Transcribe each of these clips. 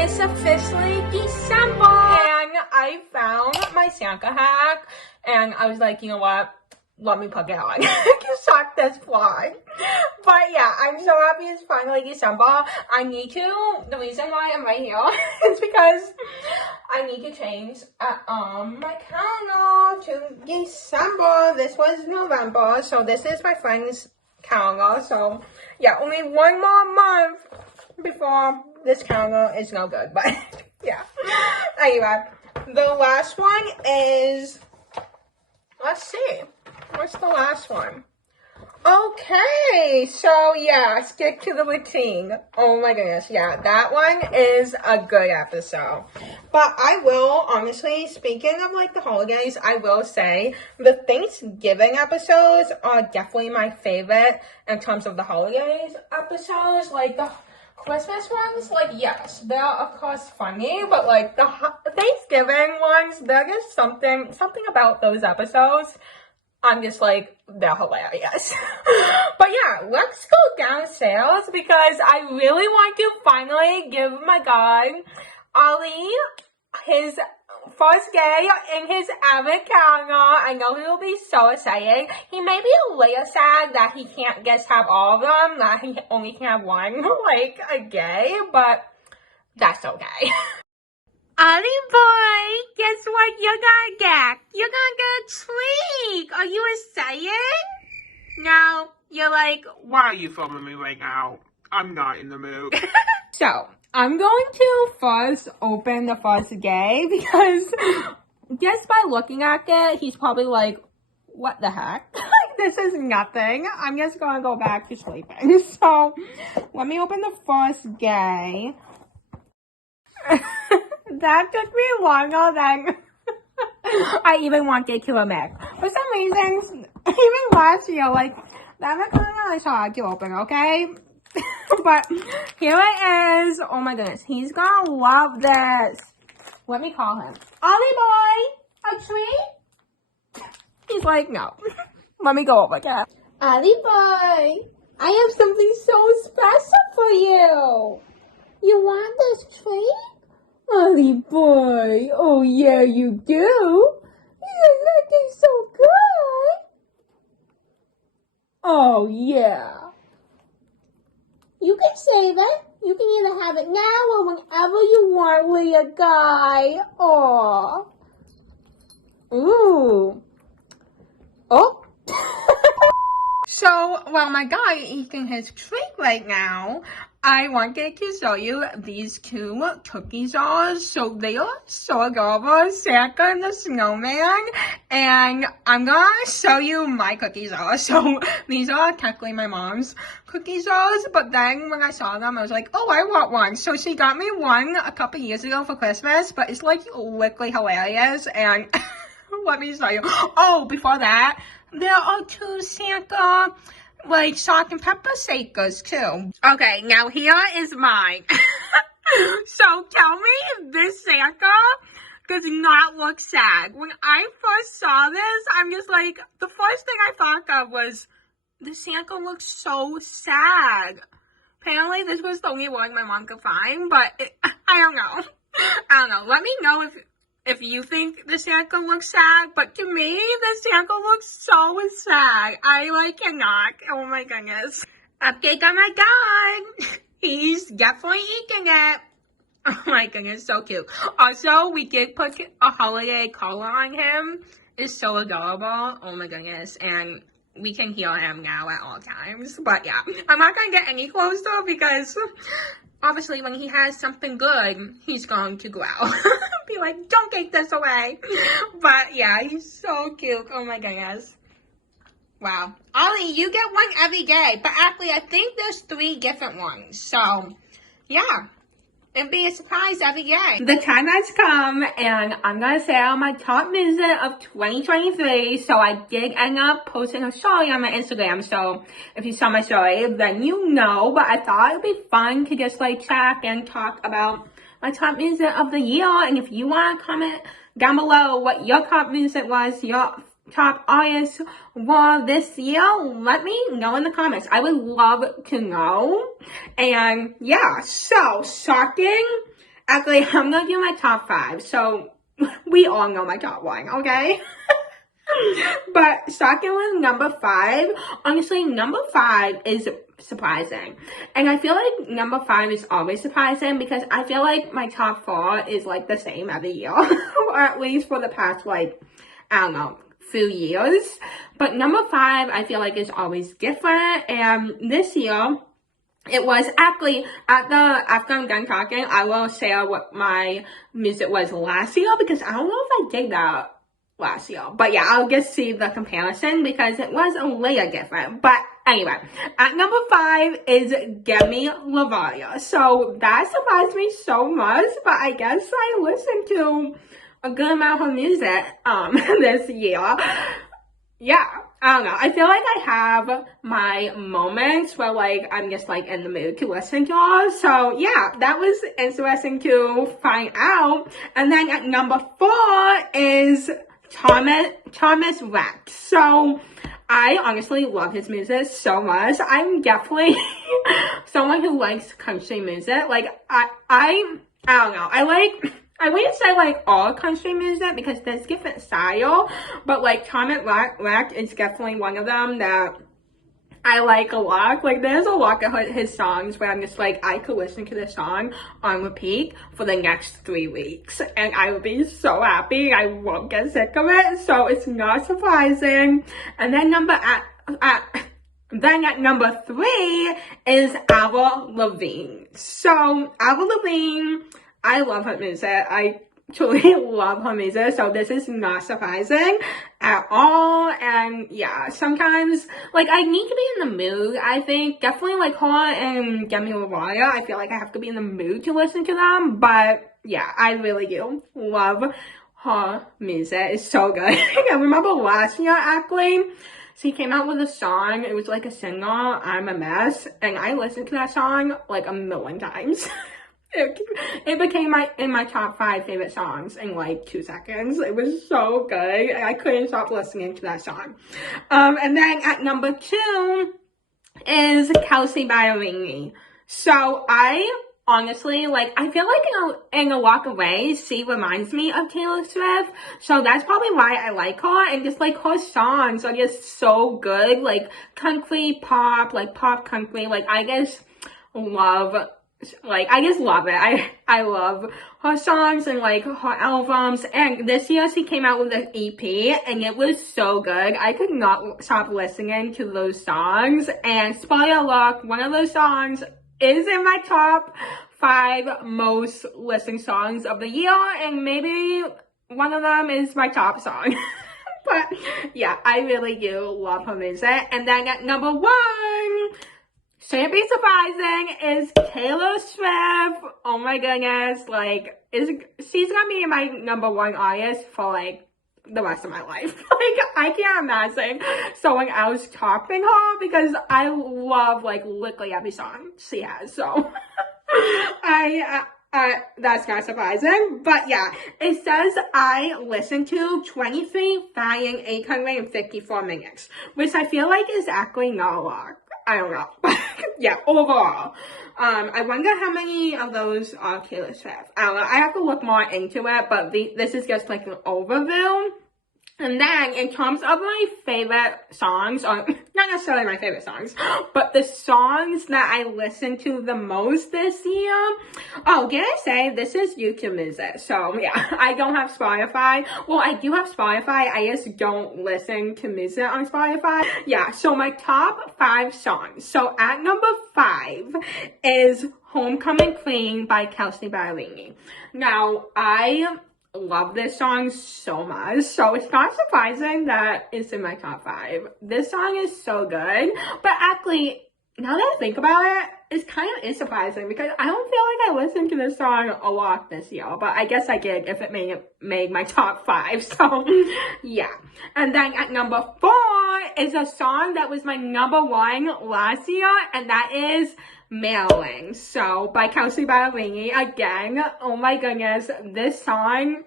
It's officially December, and I found my Santa hack, and I was like, you know what? Let me put it on. Suck this fly. But yeah, I'm so happy it's finally December. The reason why I'm right here is because I need to change my calendar to December. This was November, so this is my friend's calendar. So yeah, only one more month before this calendar is no good, but yeah. Anyway, the last one is, let's see, what's the last one? Okay, so yeah, stick to the routine. Oh my goodness, yeah, that one is a good episode. But I will, honestly, speaking of like the holidays, I will say the Thanksgiving episodes are definitely my favorite in terms of the holidays episodes. Like the Christmas ones, like, yes, they're of course funny, but like the Thanksgiving ones, there is something about those episodes. I'm just like, they're hilarious. But yeah, let's go downstairs because I really want to finally give my guy, Ollie, his first day in his advent calendar. I know he will be so excited. He may be a little sad that he can't just have all of them, that he only can have one, like, a day, but that's okay. Ollie boy, guess what you're gonna get? You're gonna get a treat! Are you excited? No, you're like, why are you filming me right now? I'm not in the mood. So, I'm going to first open the first day because just by looking at it, he's probably like, what the heck? Like, this is nothing. I'm just gonna go back to sleeping. So, let me open the first day. That took me longer than I even wanted to admit. For some reason, even last year, like, that was kind of really hard to open, okay? But here it is. Oh my goodness, he's gonna love this. Let me call him. Ollie boy, a treat? He's like, no. Let me go over there. Ollie boy, I have something so special for you. You want this treat? Ollie boy, oh yeah you do. You're looking so good. Oh yeah. You can save it. You can either have it now or whenever you want, little guy. Aw. Ooh. Oh. So, while my guy is eating his treat right now, I wanted to show you these two cookie jars. So they are so adorable, Santa and the Snowman, and I'm gonna show you my cookie jars. So these are technically my mom's cookie jars, but then when I saw them, I was like, oh, I want one. So she got me one a couple years ago for Christmas, but it's like literally hilarious, and let me show you. Oh, before that, there are two Santa like salt and pepper shakers too. Okay, now here is mine. So tell me if this Santa does not look sad. When I first saw this, I'm just like, the first thing I thought of was, the Santa looks so sad. Apparently this was the only one my mom could find, but I don't know. Let me know if you think the Santa looks sad, but to me, the Santa looks so sad. I like cannot. Oh my goodness. Update on my dog. He's definitely eating it. Oh my goodness, so cute. Also, we did put a holiday collar on him. It's so adorable. Oh my goodness. And we can hear him now at all times. But yeah, I'm not going to get any closer because obviously when he has something good, he's going to growl. Be like, don't take this away. But yeah, he's so cute. Oh my goodness. Wow. Ollie, you get one every day. But actually, I think there's 3 different ones. So, yeah. It'd be a surprise every day. The time has come, and I'm going to say on my top visit of 2023. So I did end up posting a story on my Instagram. So if you saw my story, then you know. But I thought it'd be fun to just like chat and talk about my top visit of the year. And if you want to comment down below what your top music was, your top artists were this year. Let me know in the comments. I would love to know. And yeah, so shocking. Actually, I'm gonna do my top 5. So we all know my top 1, okay? But shocking was number 5. Honestly, number 5 is surprising. And I feel like number 5 is always surprising because I feel like my top 4 is like the same every year. Or at least for the past like, I don't know, few years. But number 5 I feel like is always different. And this year, it was actually, after I'm done talking, I will share what my music was last year because I don't know if I did that last year. But yeah, I'll just see the comparison because it was a little different. But anyway, at number 5 is Demi Lovato. So that surprised me so much, but I guess I listened to a good amount of music this year. Yeah, I don't know. I feel like I have my moments where like I'm just like in the mood to listen to her. So yeah, that was interesting to find out. And then at number 4 is Thomas Rhett. So I honestly love his music so much. I'm definitely someone who likes country music. Like I don't know. I wouldn't say like all country music because there's different style, but like Thomas Rhett is definitely one of them that I like a lot. Like there's a lot of his songs where I'm just like, I could listen to this song on repeat for the next 3 weeks and I would be so happy. I won't get sick of it. So it's not surprising. And then at number 3 is Avril Lavigne. So Avril Lavigne, I love her music. I truly love her music, so this is not surprising at all. And yeah, sometimes like I need to be in the mood. I think definitely like her and Demi Lovato, I feel like I have to be in the mood to listen to them. But yeah, I really do love her music. It's so good. I remember last year actually, she came out with a song. It was like a single, I'm a Mess, and I listened to that song like a million times. It became in my top 5 favorite songs in like 2 seconds. It was so good. I couldn't stop listening to that song. And then at number 2 is Kelsey Ballerini. So I honestly, like, I feel like in a lot of ways, she reminds me of Taylor Swift. So that's probably why I like her. And just like her songs are just so good. Like country pop, like pop country. Like I just love it. I love her songs and like her albums. And this year she came out with an EP and it was so good. I could not stop listening to those songs. And spoiler alert, one of those songs is in my top 5 most listened songs of the year. And maybe one of them is my top song. But yeah, I really do love her music. And then at number 1, shouldn't be surprising, is Taylor Swift. Oh my goodness, like, she's gonna be my number 1 artist for like the rest of my life. Like, I can't imagine someone else topping her because I love like literally every song she has. So that's not surprising. But yeah, it says I listened to 23,854 minutes, which I feel like is actually not a lot. I don't know. Yeah, overall. I wonder how many of those are Taylor Swift. I don't know. I have to look more into it, but this is just like an overview. And then, in terms of my favorite songs, or not necessarily my favorite songs, but the songs that I listened to the most this year, oh, can I say, this is YouTube music. So, yeah, I don't have Spotify. Well, I do have Spotify. I just don't listen to music on Spotify. Yeah, so my top 5 songs. So, at number 5 is Homecoming Queen by Kelsey Ballerini. Now, I love this song so much, so it's not surprising that it's in my top 5. This song is so good, but actually, now that I think about it, it's kind of surprising because I don't feel like I listened to this song a lot this year, but I guess I did if it made my top 5, so yeah. And then at number 4 is a song that was my number 1 last year, and that is Mailing. So by Kelsey Ballerini again. Oh my goodness, this song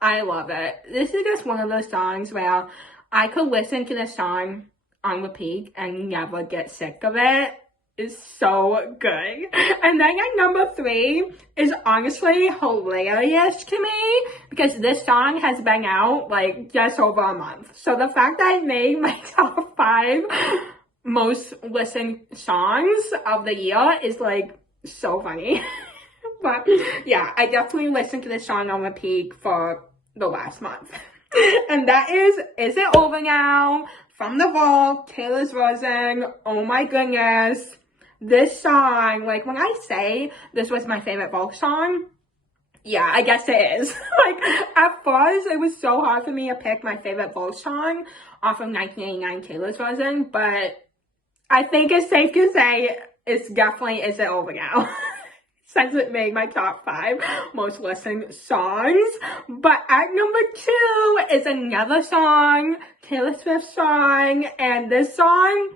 I love it. This is just one of those songs where I could listen to this song on repeat and never get sick of it. It's so good. And then at number 3 is honestly hilarious to me because this song has been out like just over a month. So the fact that I made my top 5 most listened songs of the year is like so funny. But yeah, I definitely listened to this song on repeat for the last month. And that is It Over Now? From The Vault, Taylor's version. Oh my goodness. This song, like when I say this was my favorite Vault song, yeah, I guess it is. Like at first, it was so hard for me to pick my favorite Vault song off of 1989 Taylor's version, but I think it's safe to say it's definitely Is It Over Now? Since it made my top 5 most listened songs. But at number 2 is another song, Taylor Swift song, and this song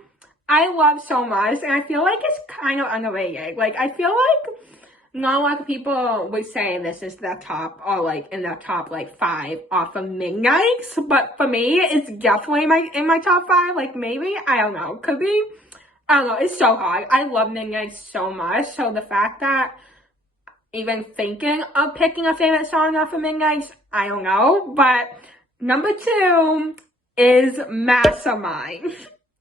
I love so much, and I feel like it's kind of underrated. Like, I feel like not a lot of people would say this is their top, or like in their top like 5 off of Midnights, but for me, it's definitely in my top 5. Like, maybe, I don't know, could be. I don't know, it's so hard. I love Midnight so much, so the fact that even thinking of picking a favorite song off of Midnight, I don't know. But number 2 is Mastermind.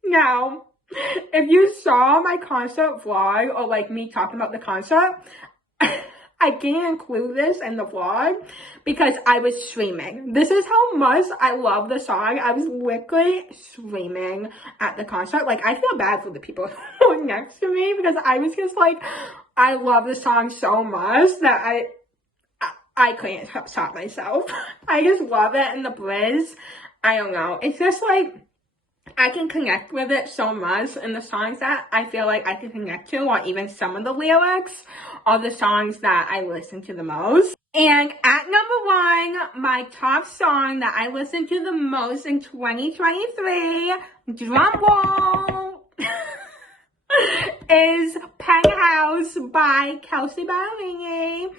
Now, if you saw my concert vlog, or like me talking about the concert, I didn't include this in the vlog because I was streaming. This is how much I love the song. I was literally streaming at the concert. Like, I feel bad for the people who were next to me because I was just like, I love the song so much that I couldn't stop myself. I just love it, and the bridge, I don't know. It's just like, I can connect with it so much, and the songs that I feel like I can connect to, or even some of the lyrics, are the songs that I listen to the most. And at number 1, my top song that I listened to the most in 2023, drum roll, is Penthouse by Kelsey Ballerini.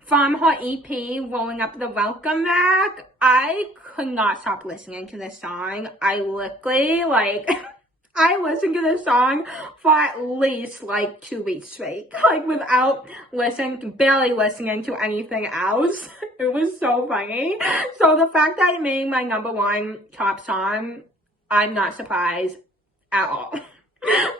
From her EP, Rolling Up the Welcome Mat. I could not stop listening to this song. I literally, like, I listened to this song for at least, like, 2 weeks straight. Like, without barely listening to anything else. It was so funny. So, the fact that it made my number 1 top song, I'm not surprised at all.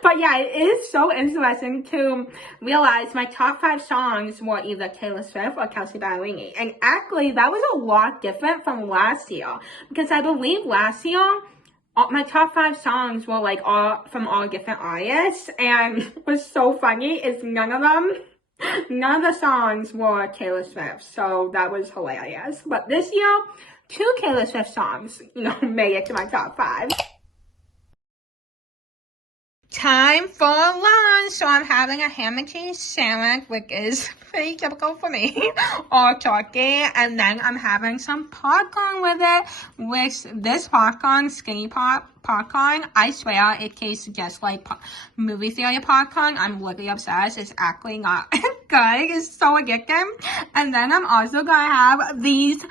But yeah, it is so interesting to realize my top 5 songs were either Taylor Swift or Kelsey Ballerini. And actually, that was a lot different from last year. Because I believe last year, my top 5 songs were like all from all different artists. And what's so funny is none of the songs were Taylor Swift. So that was hilarious. But this year, 2 Taylor Swift songs, made it to my top 5. Time for lunch, so I'm having a ham and cheese sandwich, which is pretty typical for me, or turkey, and then I'm having some popcorn with it, which this popcorn, skinny popcorn, I swear it tastes just like movie theater popcorn. I'm literally obsessed. It's actually not good. It's so addictive. And then I'm also gonna have these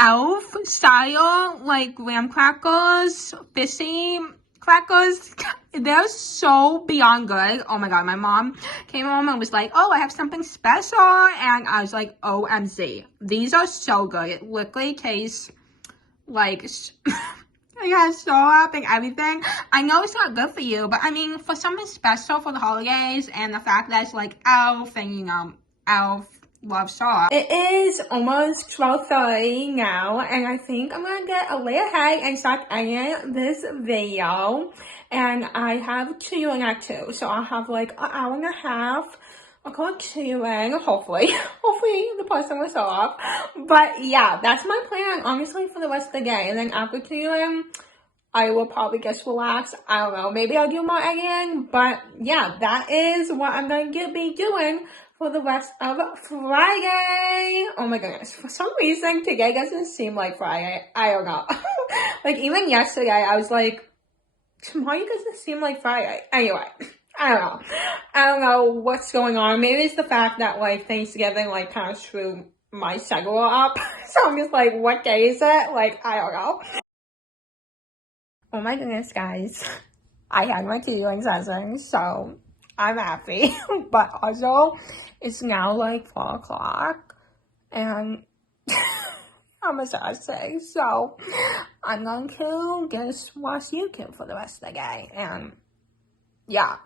Elf style, like graham crackers, fishy crackers. They're so beyond good. Oh my god, my mom came home and was like, oh, I have something special, and I was like, OMG, these are so good. It literally tastes like it has syrup and everything. I know it's not good for you, but I mean, for something special for the holidays, and the fact that it's like Elf, and Elf love syrup. It is almost 12:30 now, and I think I'm gonna get a little ahead and start editing this video. And I have tutoring at 2, so I'll have like an hour and a half. I'll call it tutoring, hopefully. Hopefully the person will show up. But yeah, that's my plan, honestly, for the rest of the day. And then after tutoring, I will probably just relax. I don't know, maybe I'll do more editing. But yeah, that is what I'm going to be doing for the rest of Friday. Oh my goodness. For some reason, today doesn't seem like Friday. I don't know. Like, even yesterday, I was like, tomorrow doesn't seem like Friday. Anyway, I don't know what's going on. Maybe it's the fact that, like, Thanksgiving, like, kind of screwed my schedule up. So I'm just like, what day is it? Like, I don't know. Oh my goodness, guys. I had my tutoring session, so I'm happy. But also, it's now like 4 o'clock, and I'm exhausted. So I'm going to just watch YouTube for the rest of the day. And yeah.